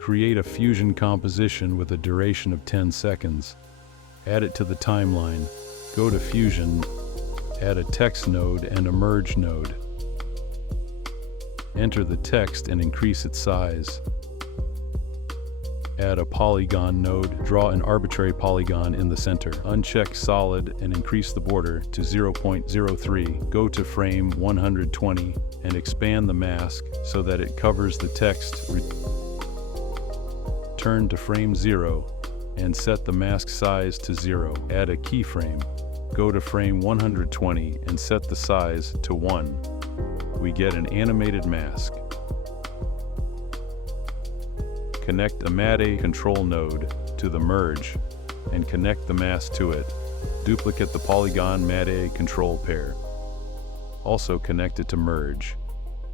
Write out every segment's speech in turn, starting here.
Create a fusion composition with a duration of 10 seconds. Add it to the timeline. Go to Fusion, add a text node and a merge node. Enter the text and increase its size. Add a polygon node, draw an arbitrary polygon in the center. Uncheck solid and increase the border to 0.03. Go to frame 120 and expand the mask so that it covers the text. Turn to frame 0 and set the mask size to 0. Add a keyframe. Go to frame 120 and set the size to 1. We get an animated mask. Connect a matte control node to the merge and connect the mask to it. Duplicate the polygon matte control pair. Also connect it to merge.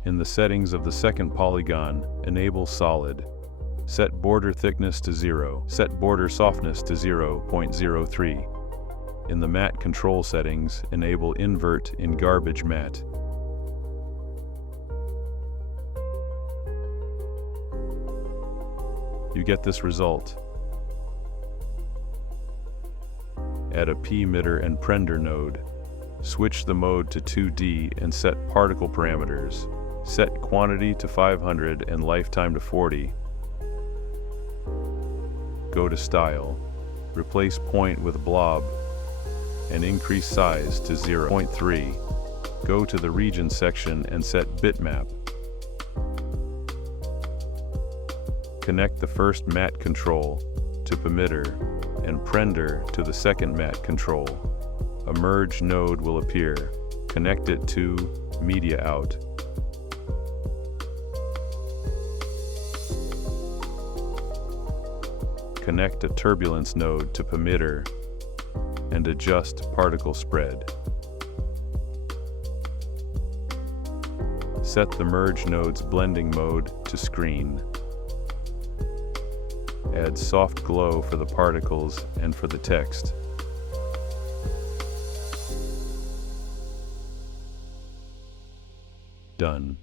In the settings of the second polygon, enable solid. Set border thickness to 0. Set border softness to 0.03. In the matte control settings, enable invert in garbage matte. You get this result. Add a P-emitter and prender node. Switch the mode to 2D and set particle parameters. Set quantity to 500 and lifetime to 40. Go to Style. Replace point with blob and increase size to 0.3. Go to the region section and set bitmap. Connect the first matte control to emitter and prender to the second matte control. A merge node will appear. Connect it to media out. Connect a turbulence node to emitter and adjust particle spread. Set the merge node's blending mode to screen. Add soft glow for the particles and for the text. Done.